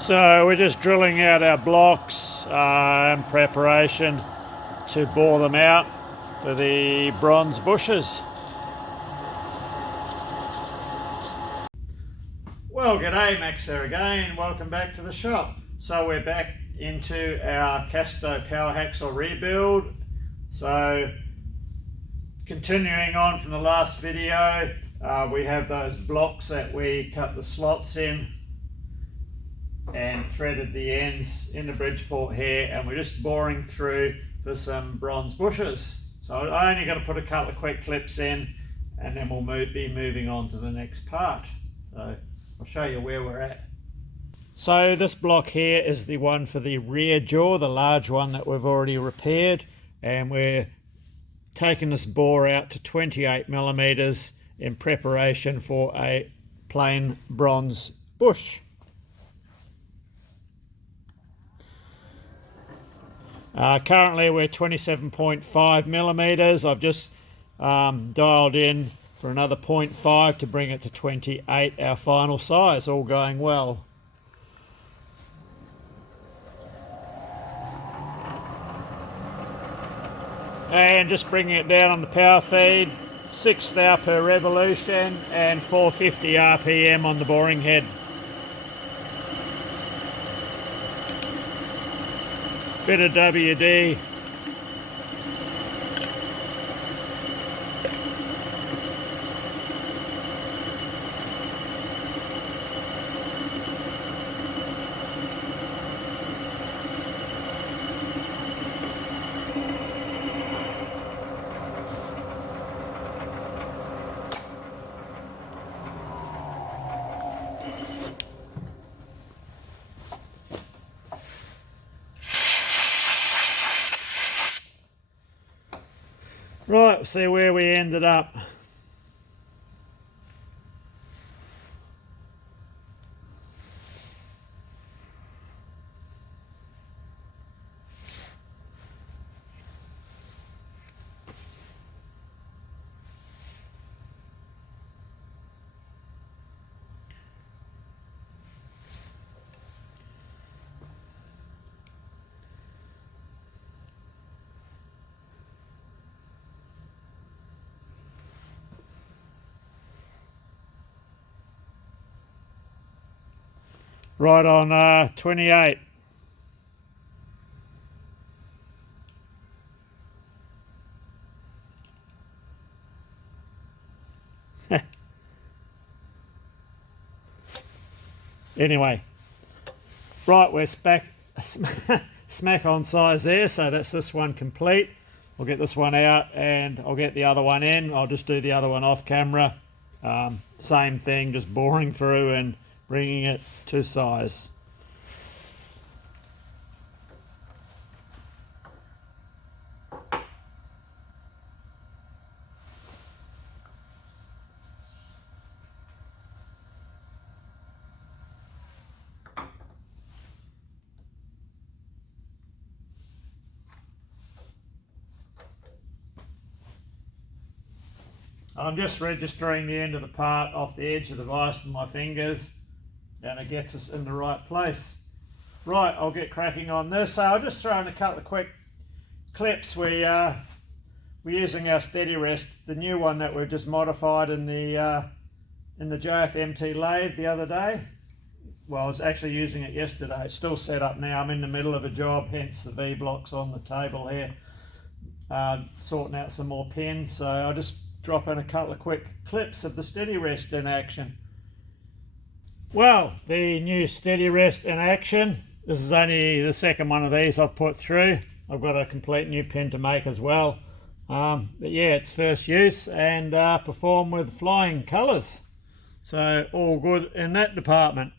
So we're just drilling out our blocks in preparation to bore them out for the bronze bushes. Well, g'day, Max here again. Welcome back to the shop. So we're back into our Kasto power hacksaw rebuild. So continuing on from the last video, we have those blocks that we cut the slots in and threaded the ends in the Bridgeport here, and we're just boring through for some bronze bushes. So I only got to put a couple of quick clips in and then we'll be moving on to the next part. So I'll show you where we're at. So this block here is the one for the rear jaw, the large one that we've already repaired, and we're taking this bore out to 28 millimeters in preparation for a plain bronze bush. Currently we're 27.5 millimeters. I've just dialed in for another 0.5 to bring it to 28, our final size, all going well. And just bringing it down on the power feed, 6 thou per revolution and 450 RPM on the boring head. Bit of WD. Right, we'll see where we ended up. Right on 28. Anyway, right, we're smack on size there, so that's this one complete. I'll get this one out and I'll get the other one in. I'll just do the other one off camera. Same thing, just boring through and bringing it to size. I'm just registering the end of the part off the edge of the vise with my fingers, and it gets us in the right place. Right, I'll get cracking on this. So I'll just throw in a couple of quick clips. We're using our steady rest, the new one that we've just modified in the JFMT lathe the other day. Well, I was actually using it yesterday. It's still set up now. I'm in the middle of a job, hence the V blocks on the table here, sorting out some more pins. So I'll just drop in a couple of quick clips of the steady rest in action. Well, the new steady rest in action. This is only the second one of these I've put through. I've got a complete new pin to make as well. But yeah, it's first use and perform with flying colours. So all good in that department.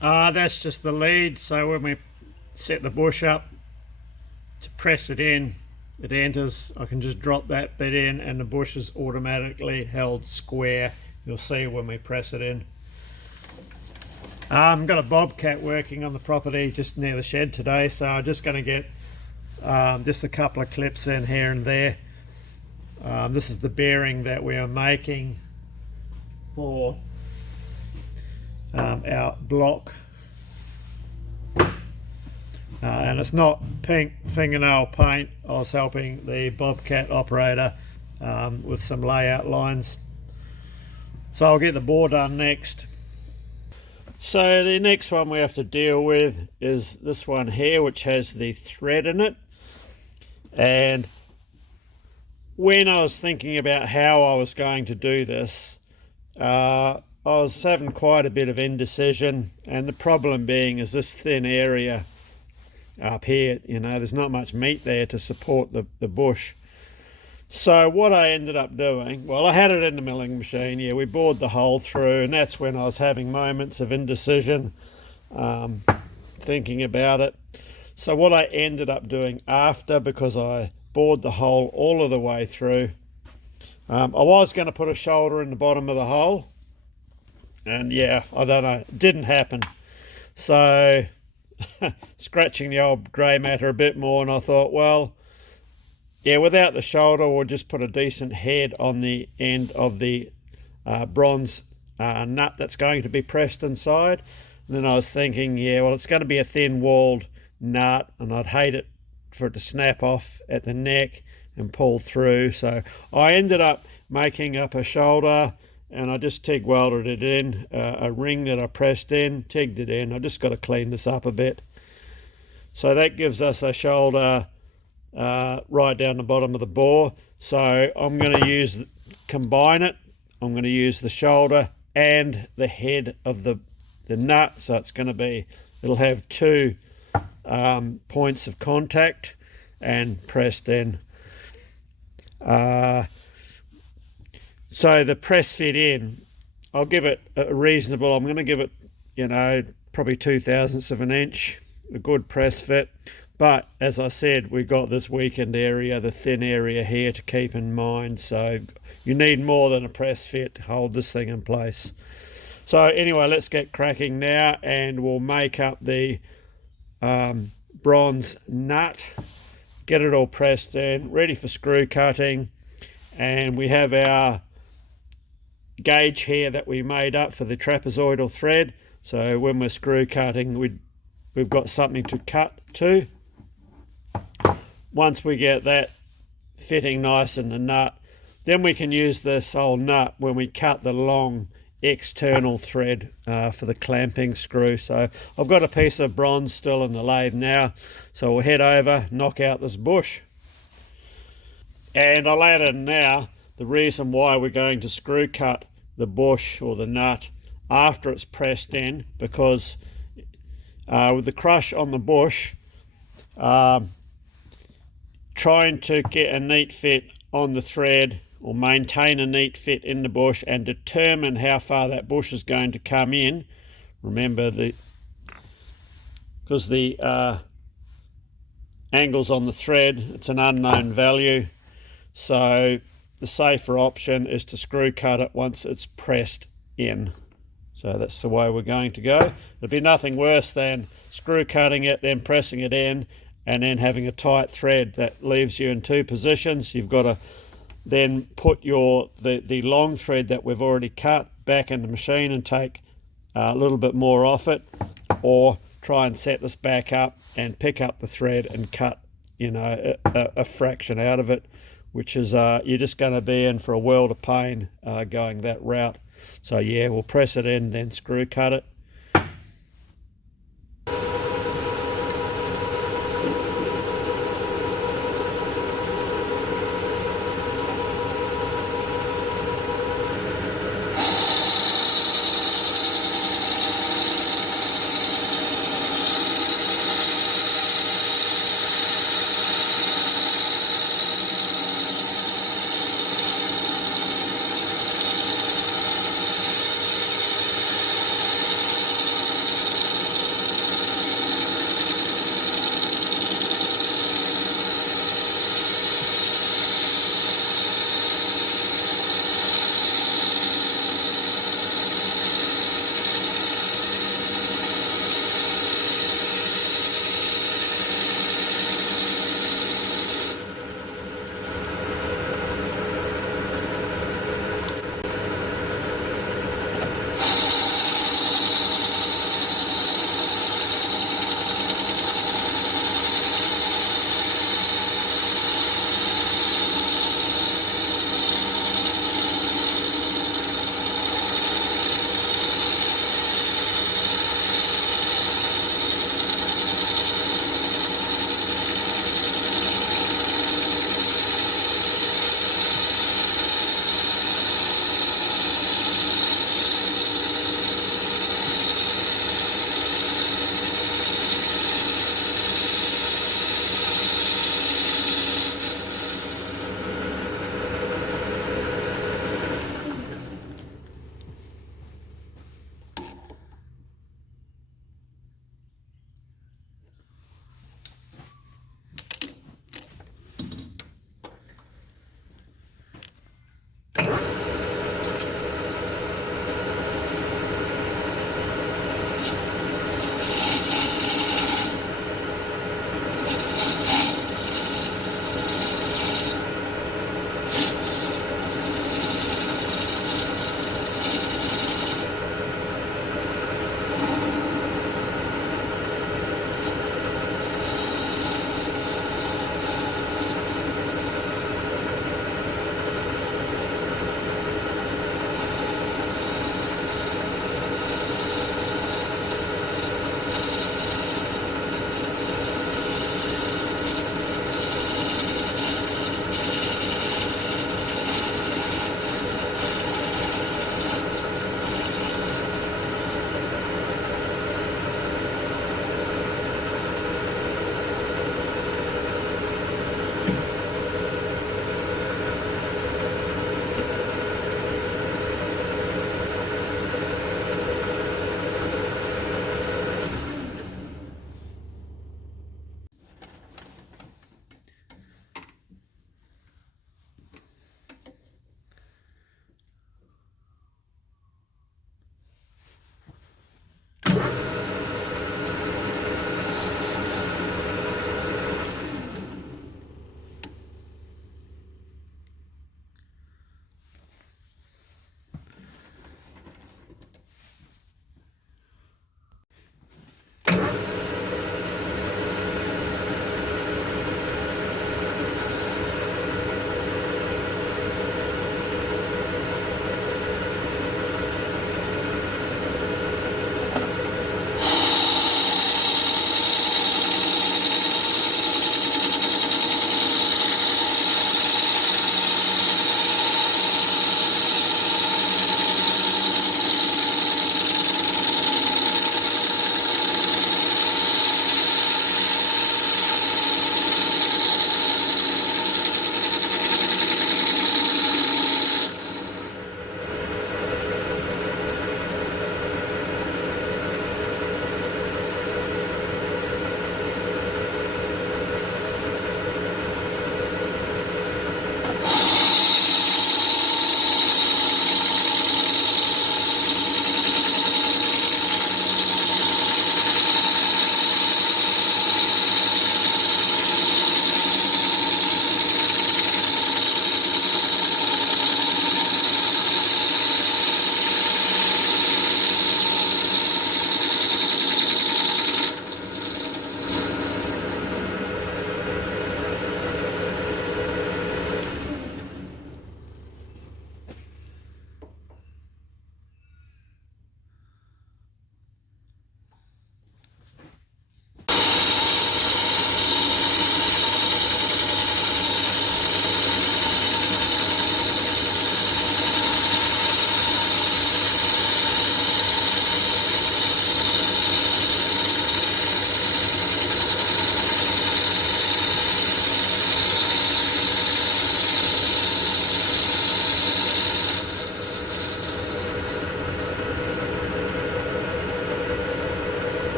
That's just the lead, so when we set the bush up to press it in, it enters. I can just drop that bit in and the bush is automatically held square. You'll see when we press it in. I've got a bobcat working on the property just near the shed today, so I'm just going to get just a couple of clips in here and there. This is the bearing that we are making for our block, and it's not pink fingernail paint. I was helping the bobcat operator with some layout lines, so I'll get the bore done next. So the next one we have to deal with is this one here, which has the thread in it. And when I was thinking about how I was going to do this, I was having quite a bit of indecision, and the problem being is this thin area up here, you know, there's not much meat there to support the bush. So what I ended up doing, well, I had it in the milling machine, yeah, we bored the hole through, and that's when I was having moments of indecision, thinking about it. So what I ended up doing after, because I bored the hole all of the way through, I was going to put a shoulder in the bottom of the hole, and yeah, I don't know, it didn't happen. So scratching the old grey matter a bit more, and I thought, well, yeah, without the shoulder, we'll just put a decent head on the end of the bronze nut that's going to be pressed inside. And then I was thinking, yeah, well, it's going to be a thin-walled nut, and I'd hate it for it to snap off at the neck and pull through. So I ended up making up a shoulder, and I just TIG welded it in, a ring that I pressed in, TIGged it in. I just got to clean this up a bit. So that gives us a shoulder right down the bottom of the bore. So I'm going to combine it. I'm going to use the shoulder and the head of the nut. So it's going to be, it'll have two points of contact and pressed in. So the press fit in, I'll give it a reasonable, I'm going to give it, you know, probably 2/1000 of an inch, a good press fit. But as I said, we've got this weakened area, the thin area here, to keep in mind. So you need more than a press fit to hold this thing in place. So anyway, let's get cracking now, and we'll make up the bronze nut, get it all pressed in, ready for screw cutting. And we have our gauge here that we made up for the trapezoidal thread. So when we're screw cutting, we've got something to cut to. Once we get that fitting nice in the nut, then we can use this old nut when we cut the long external thread for the clamping screw. So I've got a piece of bronze still in the lathe now, so we'll head over, knock out this bush. And I'll add in now the reason why we're going to screw cut the bush or the nut after it's pressed in, because with the crush on the bush, trying to get a neat fit on the thread or maintain a neat fit in the bush and determine how far that bush is going to come in. Remember, because the angles on the thread, it's an unknown value, so the safer option is to screw cut it once it's pressed in. So that's the way we're going to go. It'd be nothing worse than screw cutting it, then pressing it in, and then having a tight thread that leaves you in two positions. You've got to then put the long thread that we've already cut back in the machine and take a little bit more off it, or try and set this back up and pick up the thread and cut, you know, a fraction out of it, which is you're just going to be in for a world of pain going that route. So yeah, we'll press it in, then screw cut it.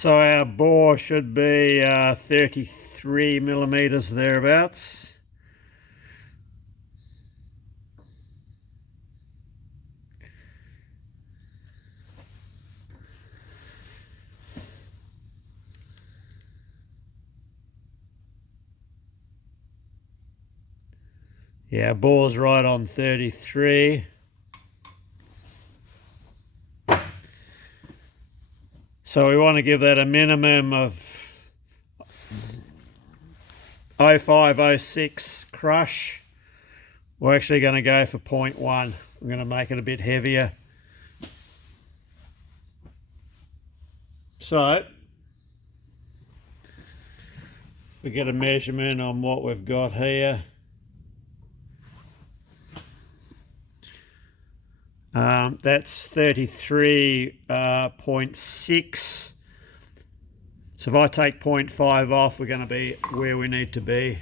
So our bore should be 33 millimeters thereabouts. Yeah, bore's right on 33. So we want to give that a minimum of 0506 crush. We're actually going to go for 0.1. We're going to make it a bit heavier. So we get a measurement on what we've got here. That's 33.6. So if I take 0.5 off, we're going to be where we need to be.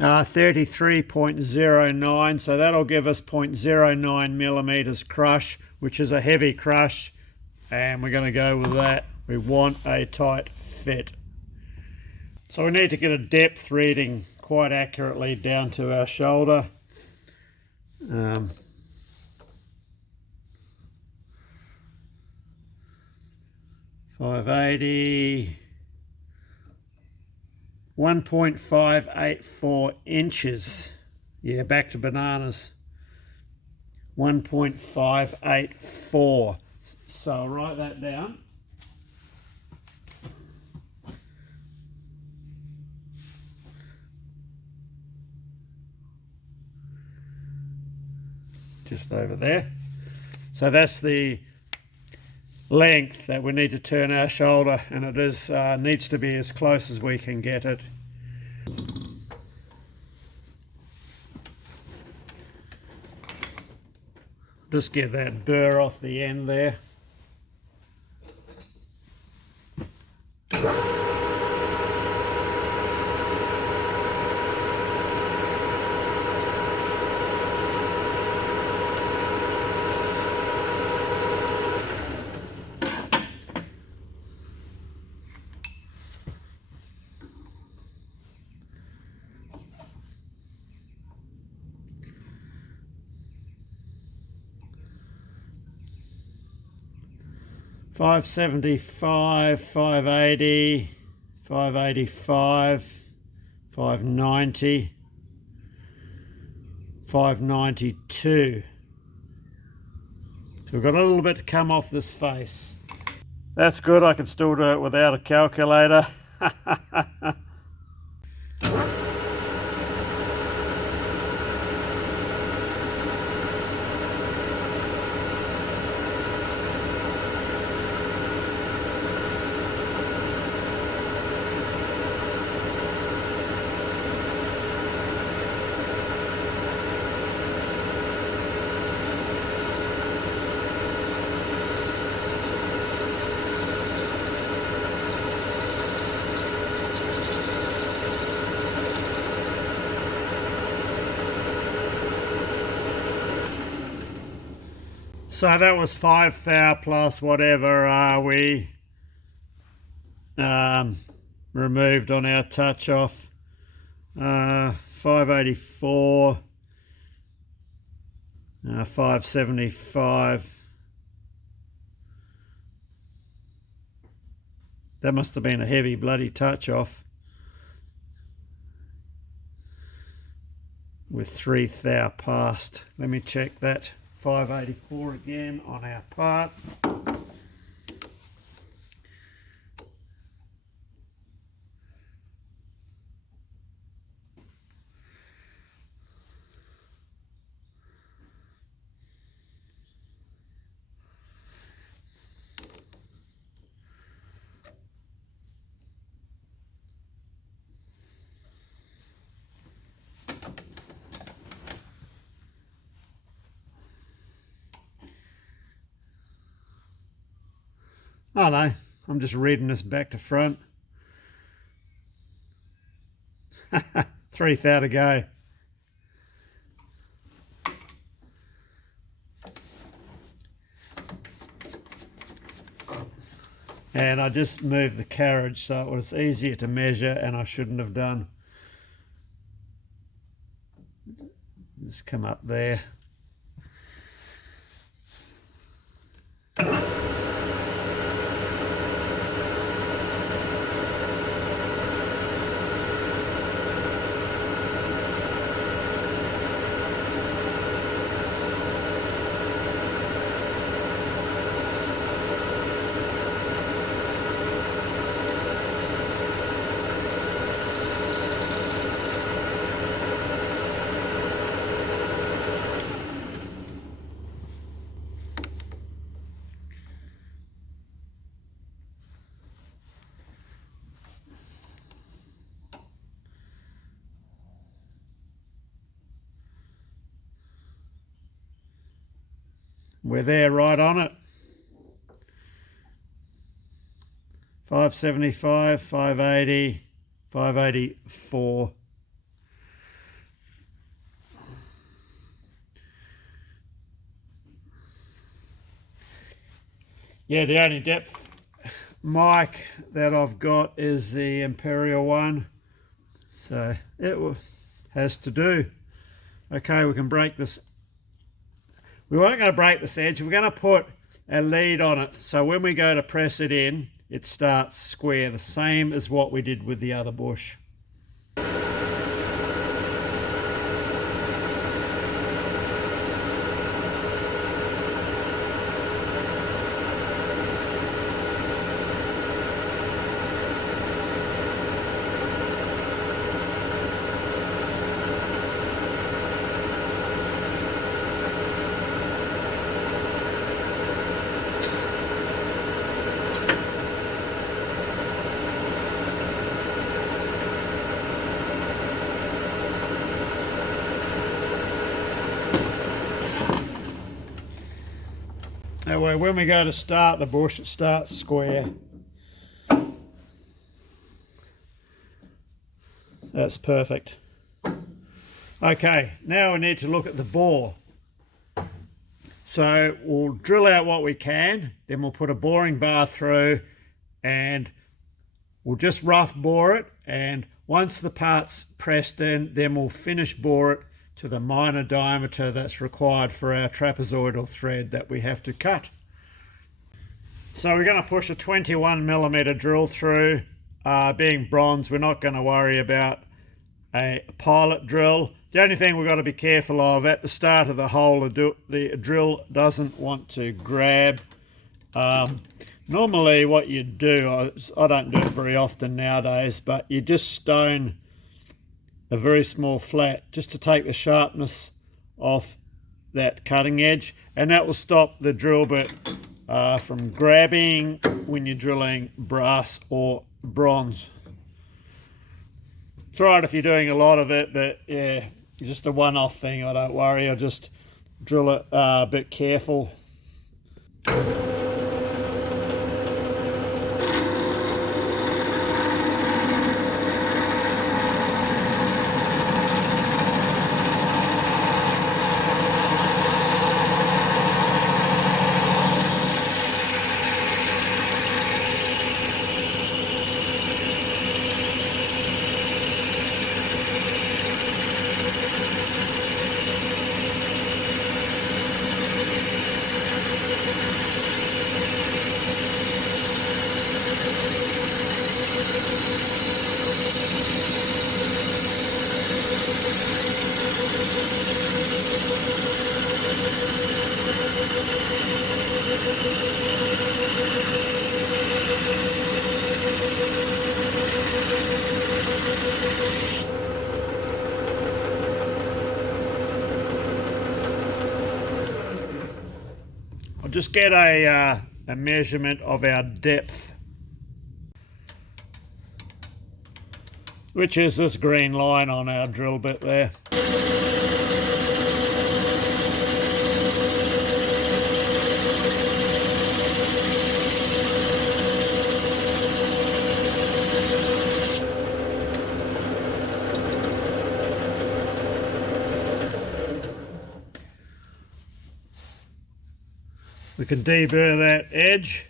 Uh, 33.09, so that'll give us 0.09 millimeters crush, which is a heavy crush, and we're going to go with that. We want a tight fit. So we need to get a depth reading quite accurately down to our shoulder. 580. 1.584 inches. Yeah, back to bananas. 1.584. So I'll write that down. Just over there. So that's the length that we need to turn our shoulder, and it is needs to be as close as we can get it. Just get that burr off the end there. $575, $580, $585, $590, $592. So we've got a little bit to come off this face. That's good, I can still do it without a calculator. So that was 5 thou plus whatever we removed on our touch off. 584, 575, That must have been a heavy bloody touch off. With 3 thou past. Let me check that. 584 again on our part. Oh no, I'm just reading this back to front. 3 thou to go. And I just moved the carriage so it was easier to measure, and I shouldn't have done. Just come up there. We're there, right on it. 575, 580, 584. Yeah, the only depth mic that I've got is the Imperial one. So it has to do. Okay, we can break this. We weren't going to break this edge. We're going to put a lead on it. So when we go to press it in, it starts square, the same as what we did with the other bush. That way when we go to start the bush, it starts square. That's perfect. Okay, now we need to look at the bore. So we'll drill out what we can, then we'll put a boring bar through and we'll just rough bore it, and once the part's pressed in, then we'll finish bore it to the minor diameter that's required for our trapezoidal thread that we have to cut. So we're going to push a 21mm drill through. Being bronze, we're not going to worry about a pilot drill. The only thing we've got to be careful of at the start of the hole, the drill doesn't want to grab. Normally what you do, I don't do it very often nowadays, but you just stone a very small flat just to take the sharpness off that cutting edge, and that will stop the drill bit from grabbing when you're drilling brass or bronze. It's alright if you're doing a lot of it, but yeah, just a one-off thing. I don't worry, I'll just drill it a bit careful. I'll just get a measurement of our depth, which is this green line on our drill bit there. We can deburr that edge.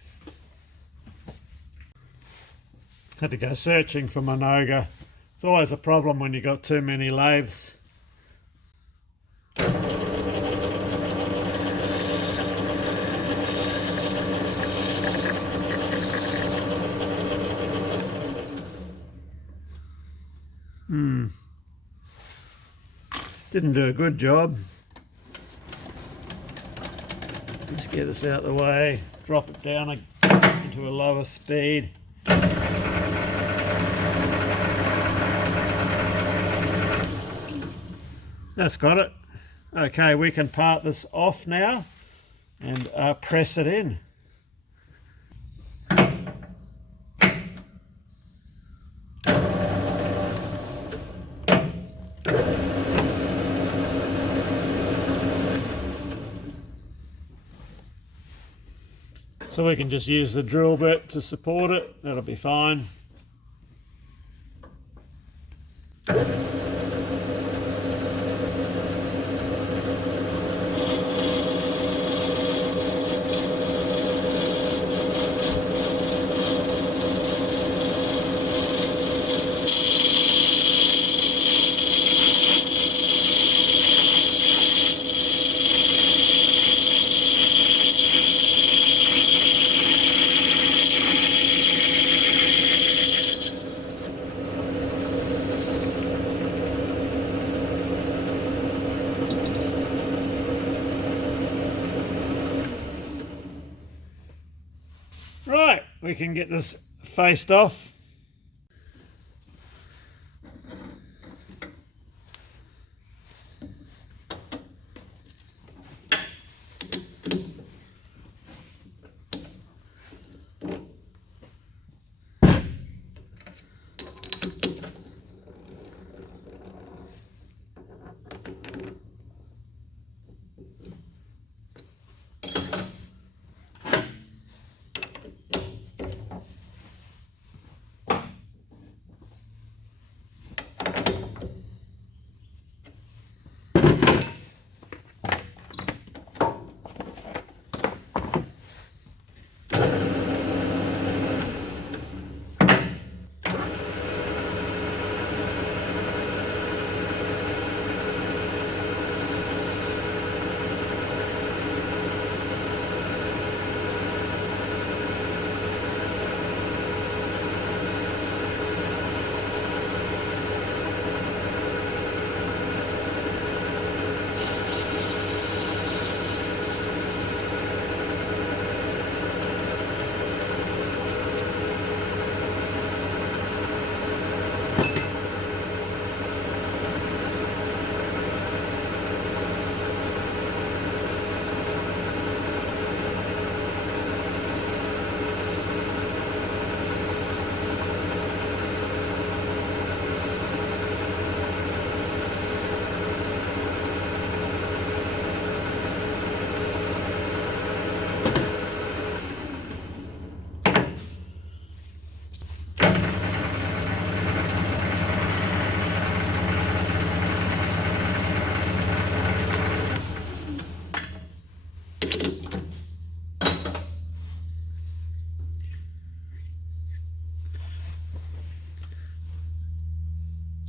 Had to go searching for my noga. It's always a problem when you've got too many lathes. Didn't do a good job. Let's get this out of the way, drop it down into a lower speed. That's got it. Okay, we can part this off now and press it in. So we can just use the drill bit to support it, that'll be fine. Right, we can get this faced off.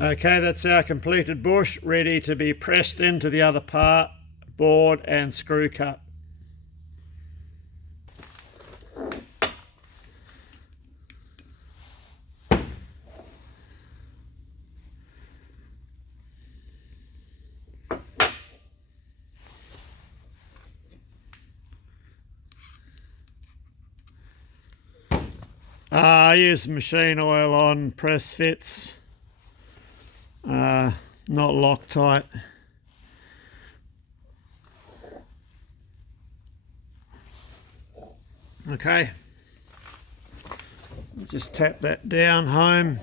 Okay, that's our completed bush, ready to be pressed into the other part, bored and screw cut. I use machine oil on press fits. not Loctite. Okay, just tap that down home.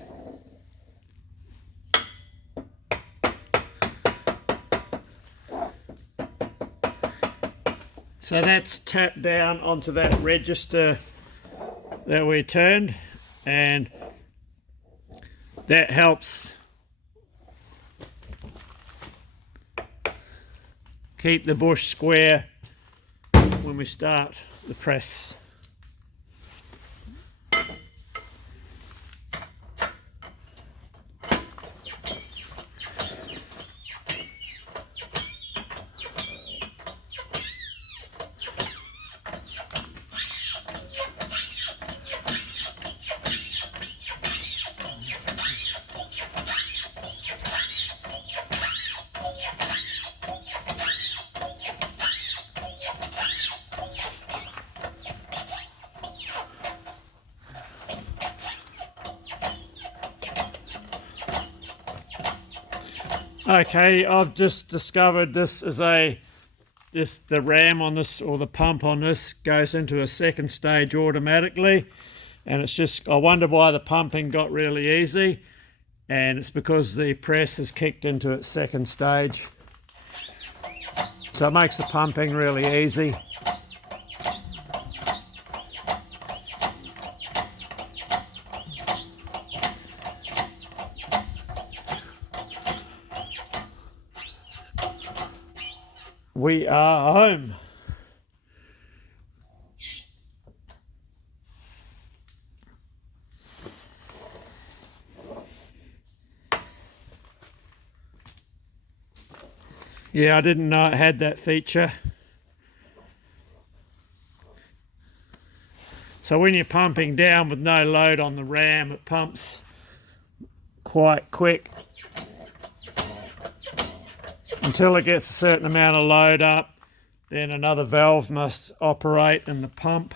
So that's tapped down onto that register that we turned, and that helps keep the bush square when we start the press. Okay, I've just discovered this is the ram on this, or the pump on this, goes into a second stage automatically, and it's just, I wonder why the pumping got really easy, and it's because the press is kicked into its second stage. So it makes the pumping really easy. We are home. Yeah, I didn't know it had that feature. So when you're pumping down with no load on the ram, it pumps quite quick until it gets a certain amount of load up. Then another valve must operate in the pump,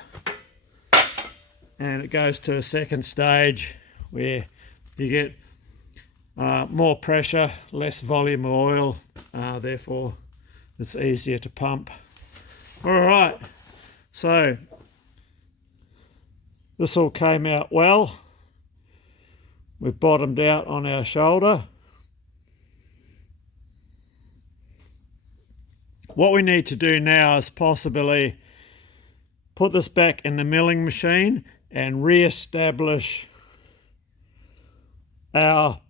and it goes to a second stage where you get more pressure, less volume of oil, therefore it's easier to pump. Alright, so this all came out well. We've bottomed out on our shoulder. What we need to do now is possibly put this back in the milling machine and re-establish our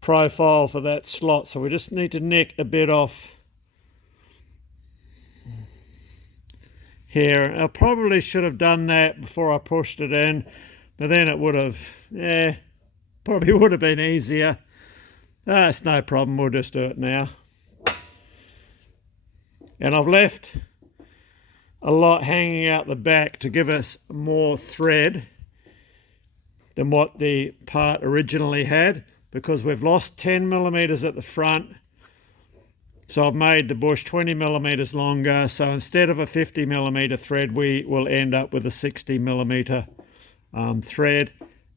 profile for that slot. So we just need to nick a bit off here. I probably should have done that before I pushed it in, but then it would have, probably would have been easier. It's no problem, we'll just do it now. And I've left a lot hanging out the back to give us more thread than what the part originally had, because we've lost 10 millimeters at the front. So I've made the bush 20 millimeters longer. So instead of a 50 millimeter thread, we will end up with a 60 millimeter thread.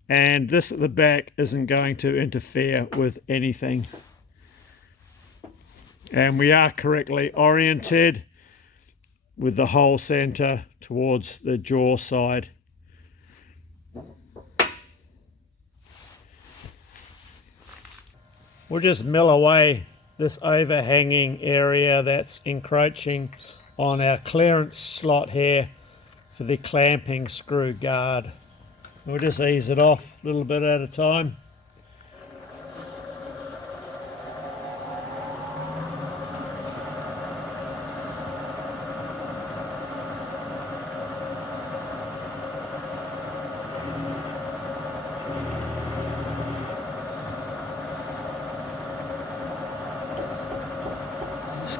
And this at the back isn't going to interfere with anything. And we are correctly oriented with the whole center towards the jaw side. We'll just mill away this overhanging area that's encroaching on our clearance slot here for the clamping screw guard. We'll just ease it off a little bit at a time.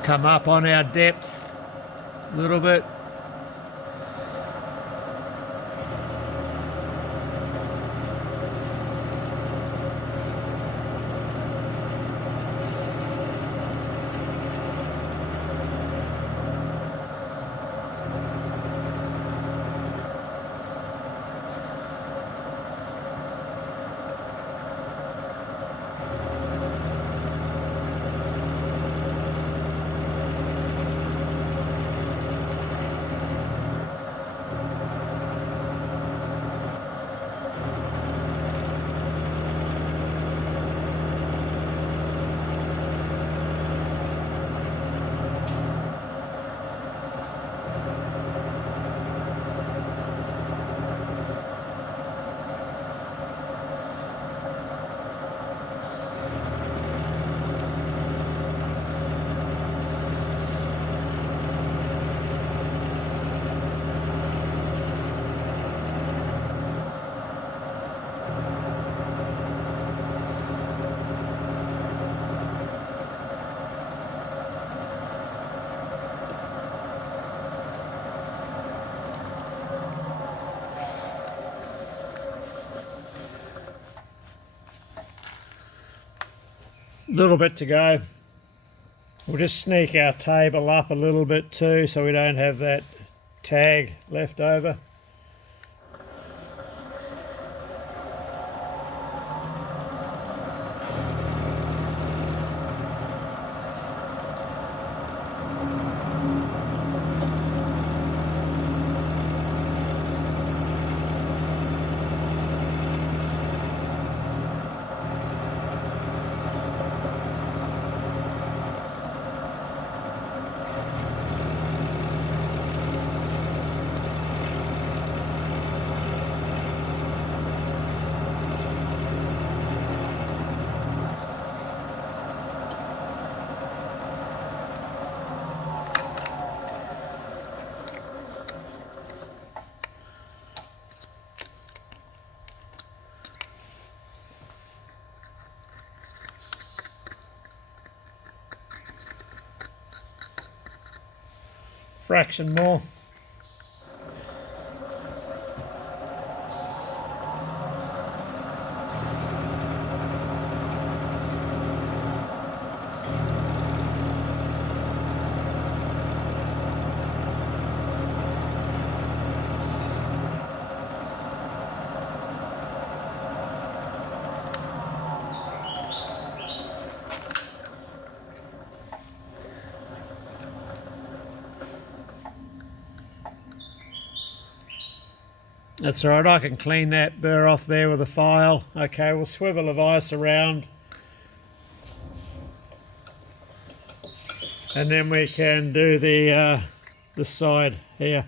Come up on our depth a little bit. Little bit to go. We'll just sneak our table up a little bit too so we don't have that tag left over. Fraction more. That's all right, I can clean that burr off there with a file. Okay, we'll swivel the vise around. And then we can do the side here.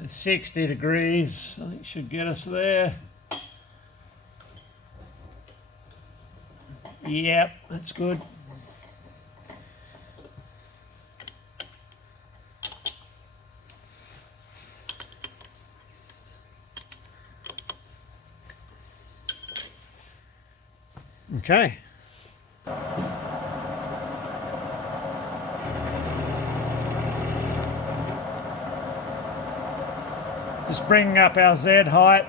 It's 60 degrees, I think should get us there. Yep, that's good. Okay. Just bringing up our Z height.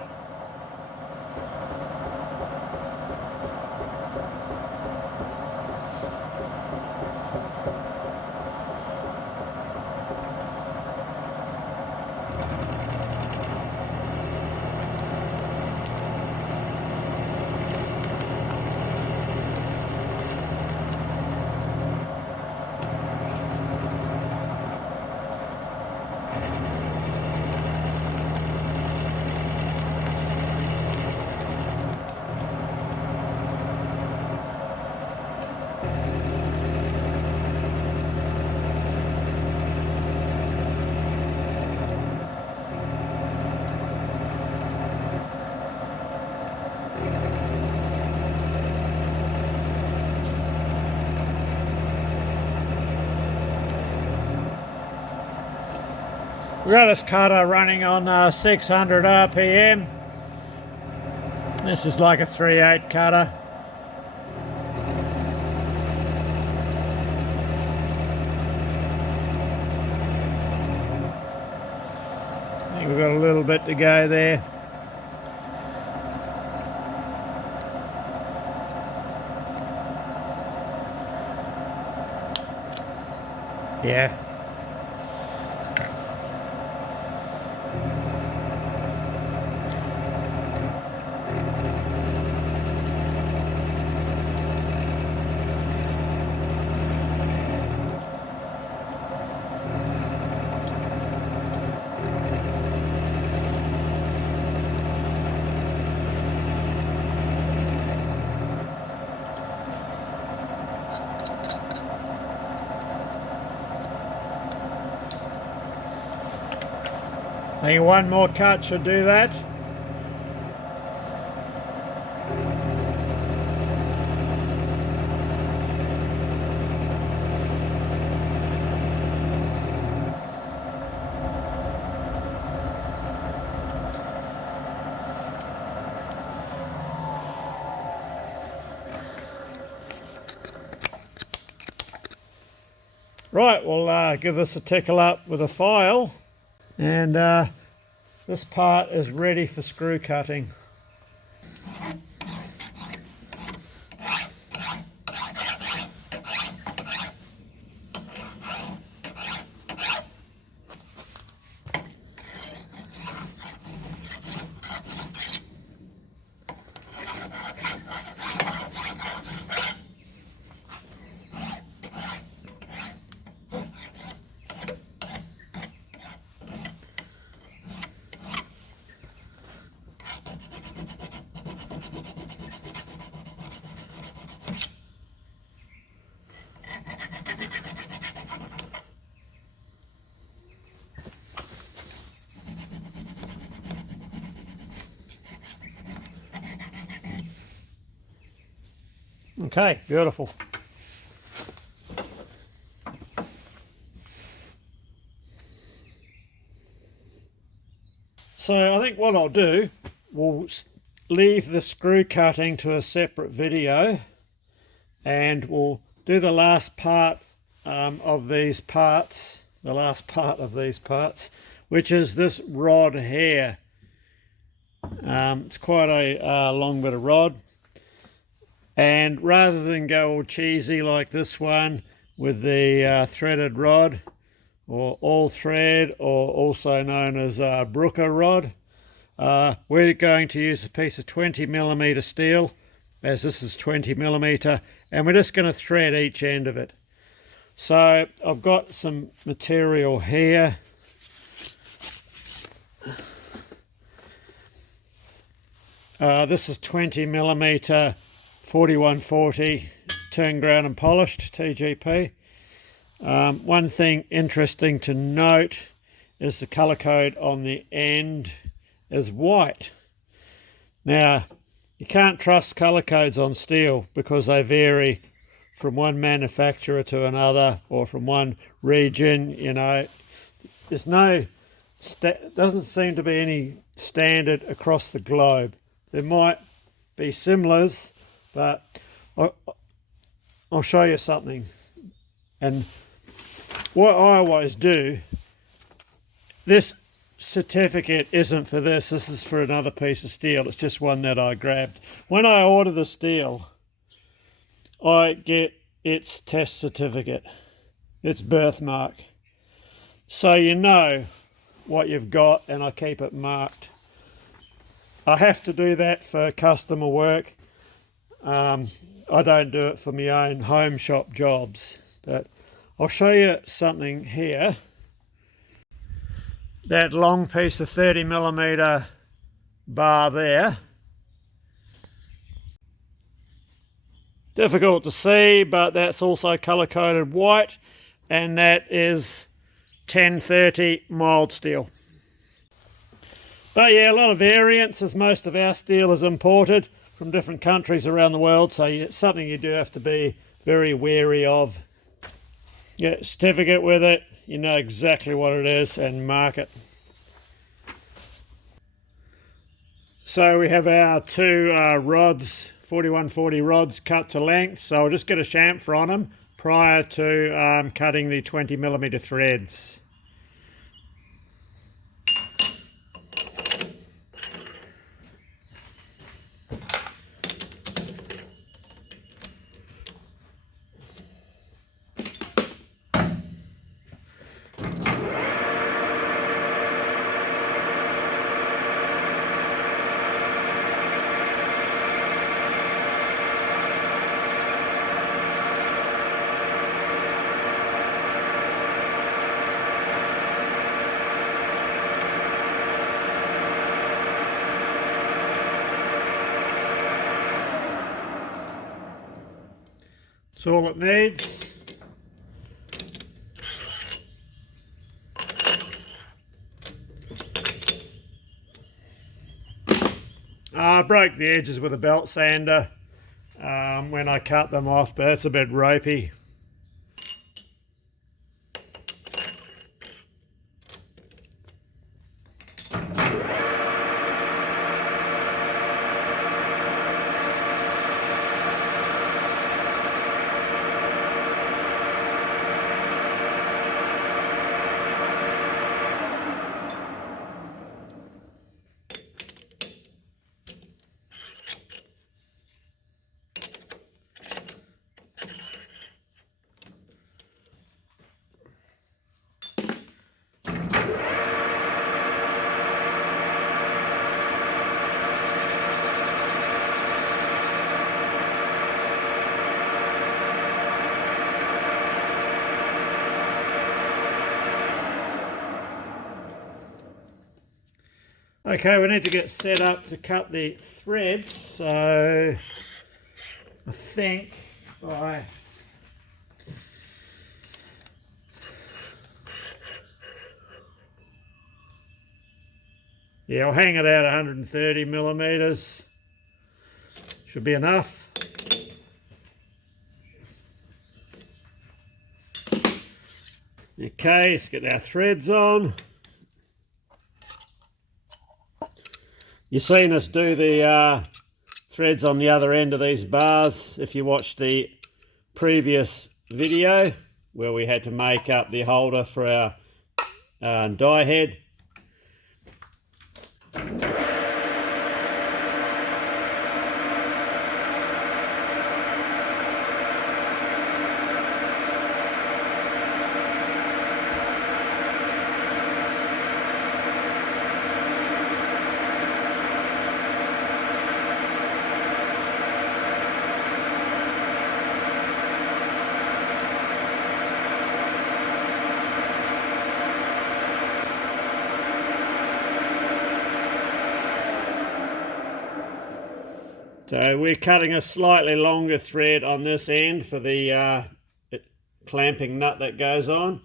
We've got this cutter running on 600 RPM. This is like a 3/8 cutter. I think we've got a little bit to go there. Yeah. I think one more cut should do that. Right, we'll give this a tickle up with a file, and this part is ready for screw cutting. Okay, beautiful. So I think what I'll do, we'll leave the screw cutting to a separate video, and we'll do the last part of these parts, which is this rod here. It's quite a long bit of rod. And rather than go all cheesy like this one with the threaded rod, or all thread, or also known as Brooker rod, we're going to use a piece of 20mm steel, as this is 20mm, and we're just going to thread each end of it. So I've got some material here. This is 20mm 4140 turned, ground and polished TGP. One thing interesting to note is the colour code on the end is white. Now, you can't trust colour codes on steel because they vary from one manufacturer to another, or from one region. You know, there's doesn't seem to be any standard across the globe. There might be similars, but I'll show you something. And what I always do, this certificate isn't for this is for another piece of steel. It's just one that I grabbed. When I order the steel, I get its test certificate, its birthmark, so you know what you've got, and I keep it marked. I have to do that for customer work. I don't do it for my own home shop jobs, but I'll show you something here. That long piece of 30mm bar there. Difficult to see, but that's also colour coded white, and that is 1030 mild steel. But yeah, a lot of variants, as most of our steel is imported from different countries around the world, so it's something you do have to be very wary of. Get a certificate with it, you know exactly what it is, and mark it. So we have our two rods, 4140 rods, cut to length, so I'll just get a chamfer on them prior to cutting the 20mm threads. That's all it needs. I broke the edges with a belt sander when I cut them off, but it's a bit ropey. Okay, we need to get set up to cut the threads, so I think I'll hang it out 130 millimeters. Should be enough. Okay, let's get our threads on. You've seen us do the threads on the other end of these bars if you watched the previous video where we had to make up the holder for our die head. So we're cutting a slightly longer thread on this end for the clamping nut that goes on.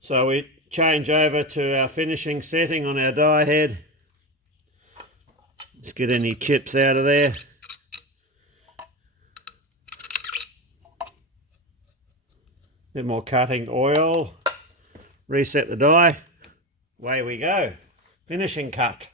So we change over to our finishing setting on our die head. Let's get any chips out of there. Bit more cutting oil. Reset the die. Away we go. Finishing cut.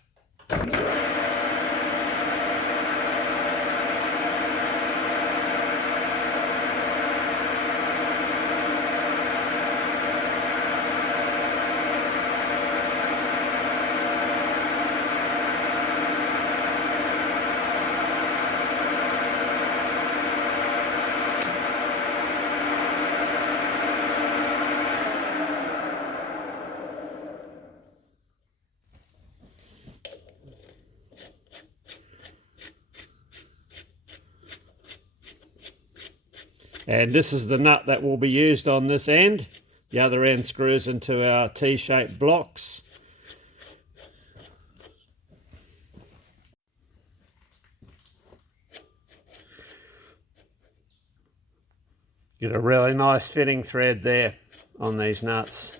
And this is the nut that will be used on this end. The other end screws into our T-shaped blocks. Get a really nice fitting thread there on these nuts.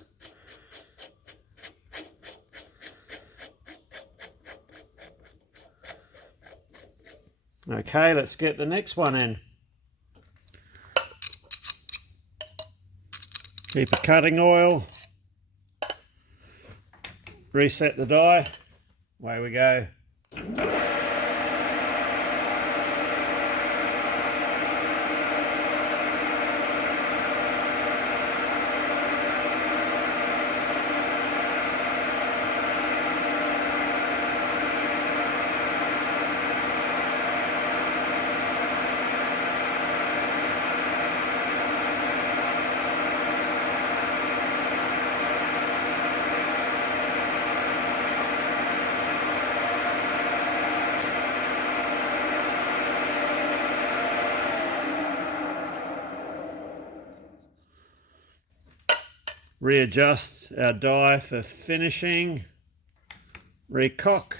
Okay, let's get the next one in. Keep a cutting oil. Reset the die. Away we go. Readjust our die for finishing. Recock.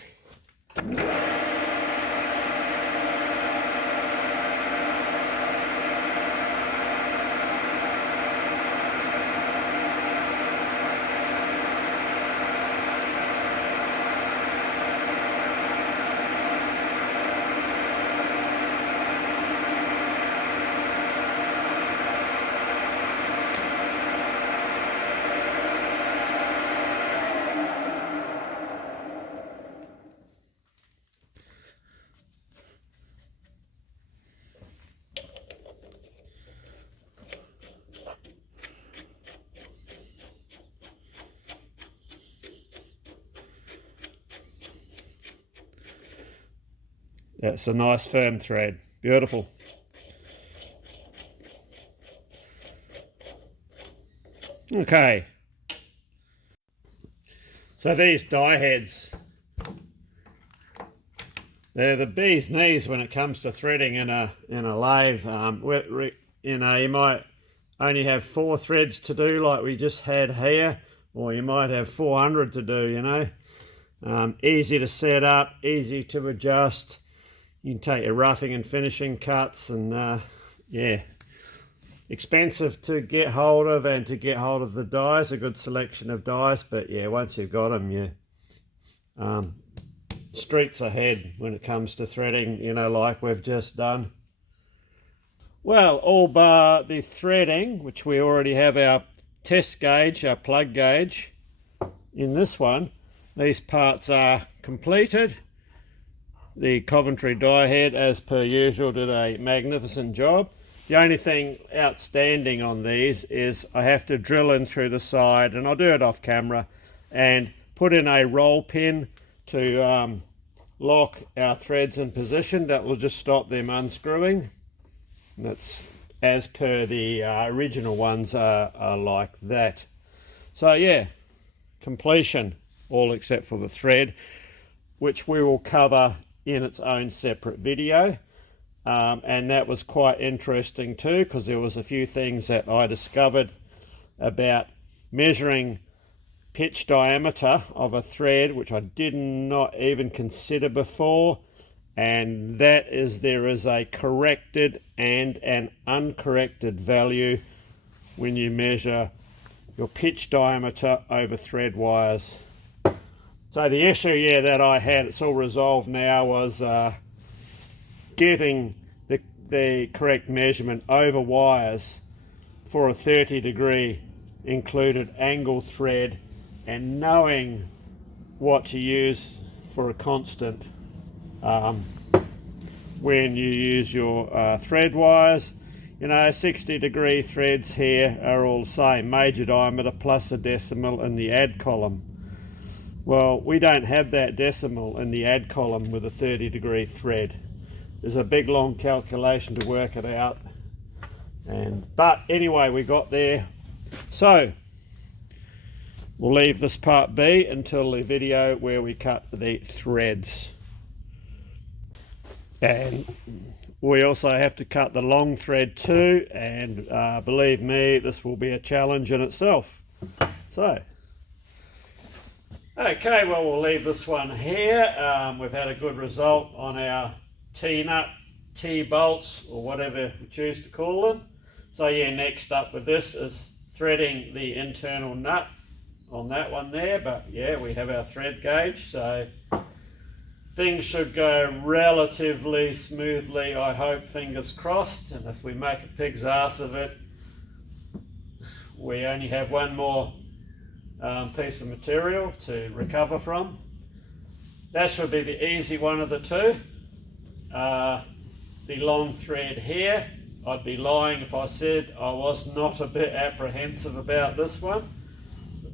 That's a nice firm thread. Beautiful. Okay. So these die heads, they're the bee's knees when it comes to threading in a lathe. You know, you might only have 4 threads to do like we just had here, or you might have 400 to do, you know. Easy to set up, easy to adjust. You can take your roughing and finishing cuts, and yeah, expensive to get hold of, and to get hold of the dies, a good selection of dies, but yeah, once you've got them, yeah, streets ahead when it comes to threading, you know, like we've just done. Well, all bar the threading, which we already have our test gauge, our plug gauge in this one. These parts are completed. The Coventry die head, as per usual, did a magnificent job. The only thing outstanding on these is I have to drill in through the side, and I'll do it off camera, and put in a roll pin to lock our threads in position. That will just stop them unscrewing. And that's as per the original ones are like that. So yeah, completion, all except for the thread, which we will cover in its own separate video. And that was quite interesting too, because there was a few things that I discovered about measuring pitch diameter of a thread, which I did not even consider before. And that is, there is a corrected and an uncorrected value when you measure your pitch diameter over thread wires. So the issue, yeah, that I had, it's all resolved now, was getting the correct measurement over wires for a 30-degree included angle thread, and knowing what to use for a constant when you use your thread wires. You know, 60-degree threads here are all the same, major diameter plus a decimal in the add column. Well, we don't have that decimal in the add column with a 30-degree thread. There's a big long calculation to work it out, but anyway, we got there. So we'll leave this part be until the video where we cut the threads. And we also have to cut the long thread too, and believe me, this will be a challenge in itself. So, okay, well, we'll leave this one here. We've had a good result on our T-nut, T-bolts, or whatever we choose to call them. So yeah, next up with this is threading the internal nut on that one there, but yeah, we have our thread gauge, so things should go relatively smoothly, I hope, fingers crossed. And if we make a pig's ass of it, we only have one more piece of material to recover from. That should be the easy one of the two. The long thread here, I'd be lying if I said I was not a bit apprehensive about this one.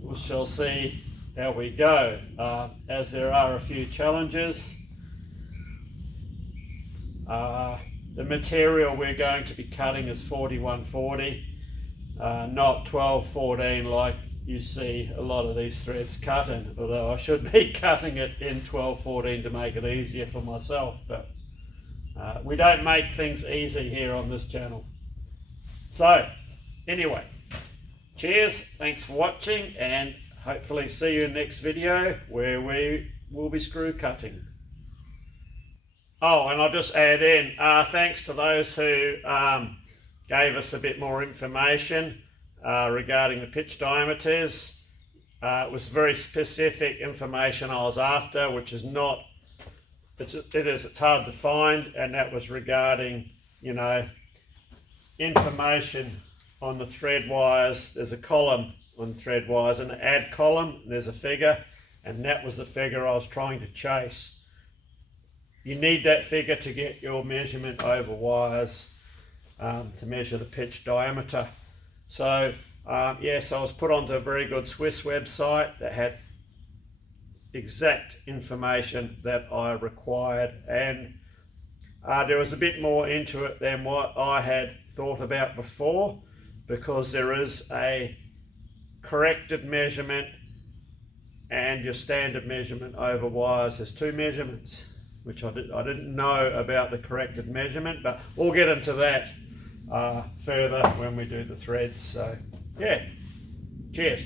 We shall see how we go, as there are a few challenges. The material we're going to be cutting is 4140, not 1214 like you see a lot of these threads cut in, although I should be cutting it in 1214 to make it easier for myself, but we don't make things easy here on this channel. So anyway, cheers, thanks for watching, and hopefully see you in the next video where we will be screw cutting. Oh, and I'll just add in, thanks to those who gave us a bit more information regarding the pitch diameters. It was very specific information I was after, which is not, it's hard to find, and that was regarding, you know, information on the thread wires. There's a column on thread wires, an add column, there's a figure, and that was the figure I was trying to chase. You need that figure to get your measurement over wires, to measure the pitch diameter. So yes, I was put onto a very good Swiss website that had exact information that I required, and there was a bit more into it than what I had thought about before, because there is a corrected measurement and your standard measurement over wires. There's two measurements, which I didn't know about the corrected measurement, but we'll get into that further when we do the threads. So yeah, cheers.